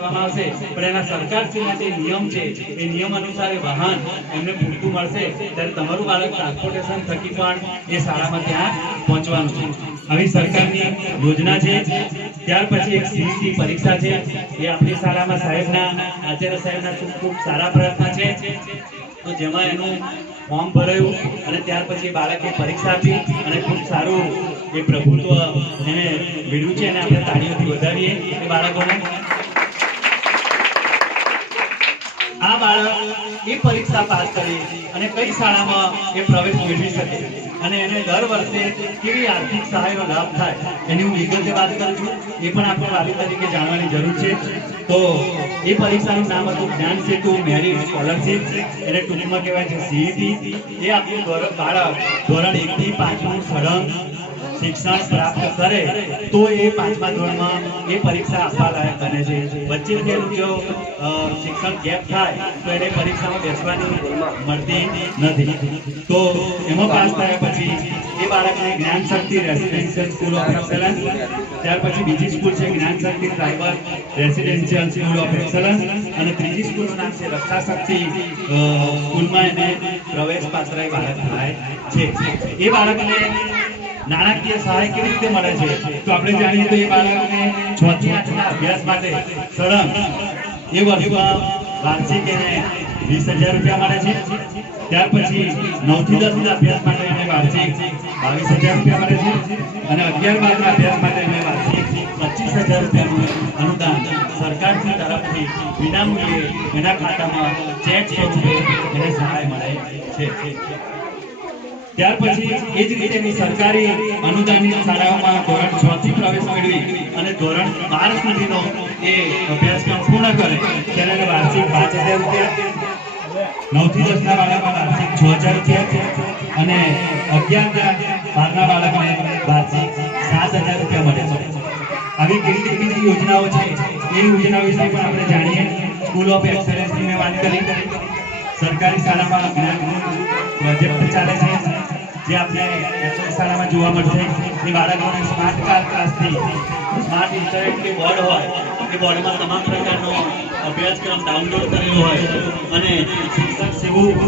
ફાળવવામાં આવશે, પણ એના સરકારશ્રીના જે નિયમ છે એ નિયમ અનુસાર એ વાહન એમને પૂરતું મળશે ત્યારે તમારું બાળક ટ્રાન્સપોર્ટેશન થકી પણ એ શાળામાં ત્યાં પહોંચવાનું છે. આવી સરકારની યોજના છે. ત્યાર પછી એક સીઈટી પરીક્ષા છે, એ આપણી શાળામાં સાહેબના આચાર્ય સાહેબના ખૂબ સારા પ્રયત્ન છે. તો જેમાં એનું ફોર્મ ભરાયું અને ત્યાર પછી બાળકે પરીક્ષા આપી અને ખૂબ સારું એ પ્રભુત્વ એને મેળવ્યું છે, અને આપણે તાળીઓથી વધાવીએ એ બાળકોને. આ બાળક એ પરીક્ષા પાસ કરી અને કઈ શાળામાં એ પ્રવેશ મેળવી શકે અને એને દર વર્ષે કેવી આર્થિક સહાયનો લાભ થાય એની હું વિગતે વાત કરું છું. એ પણ આપણે વાલી તરીકે જાણવાની જરૂર છે. તો એ પરીક્ષાનું નામ હતું જ્ઞાન સેતુ મેરિટ સ્કોલરશીપ, એને ટૂંકમાં કહેવાય છે સીઈટી. એ આપણું બાળક ધોરણ 1 થી 5નું સળંગ શિક્ષણ પ્રાપ્ત કરે તો એ 5મા ધોરણમાં એ પરીક્ષા આપવા લાયક બને છે. વચ્ચે જો શિક્ષણ ગેપ થાય તો એને પરીક્ષામાં બેસવાની મળતી નથી. તો એમાં પાસ થયા પછી એ બાળકને Gyan Shakti residential school of excellence, ત્યાર પછી બીજી સ્કૂલ છે Gyan Shakti tribal residential school of excellence, અને ત્રીજી સ્કૂલનું નામ છે રક્ષા શક્તિ સ્કૂલમાં એને પ્રવેશ પાત્ર એ બાળક થાય છે. એ બાળકને નાણાકીય સહાય કેવી રીતે મળે છે તો આપણે જાણીએ તો એ બાળકને 6 થી 8ના અભ્યાસ માટે સળંગ એ વર્ષમાં વાર્ષિક એને 20,000 રૂપિયા મળે છે. ત્યાર પછી 9 થી 10ના અભ્યાસ માટે એને વાર્ષિક 22,000 રૂપિયા મળે છે, અને 11-12ના અભ્યાસ માટે એને વાર્ષિક 25,000 રૂપિયાનું અનુદાન સરકારની તરફથી વિનામૂલ્યે એના ખાતામાં ચેક સ્વરૂપે એને સહાય મળે છે. ત્યાર પછી એ જ રીતે સરકારી અનુદાનિત શાળાઓમાં ધોરણ 6 થી પ્રવેશ મેળવી અને ધોરણ 12 સુધીનો એ અભ્યાસક્રમ પૂર્ણ કરે ત્યારે એને વાર્ષિક 5,000 રૂપિયા, 9 થી 10ના બાળકને વાર્ષિક 6,000 રૂપિયા અને 11-12ના બાળકને વાર્ષિક 7,000 રૂપિયા મળે છે. આવી કેટલીક બીજી યોજનાઓ છે, એ યોજનાઓ વિશે પણ આપણે જાણીએ. સ્કૂલ ઓફ એક્સેલન્સની મેં વાત કરી. સરકારી શાળામાં જ્ઞાન પ્રોજેક્ટ ચાલે છે જે આપણે એસએસ શાળામાં જોવા મળશે. એ બાળકોને સ્માર્ટ કાર્ડ ક્લાસથી સ્માર્ટ ઇન્ટરેક્ટિવ બોર્ડ હોય એ બોર્ડમાં તમામ પ્રકારનો અભ્યાસક્રમ ડાઉનલોડ કરેલો હોય અને શિક્ષક સેવું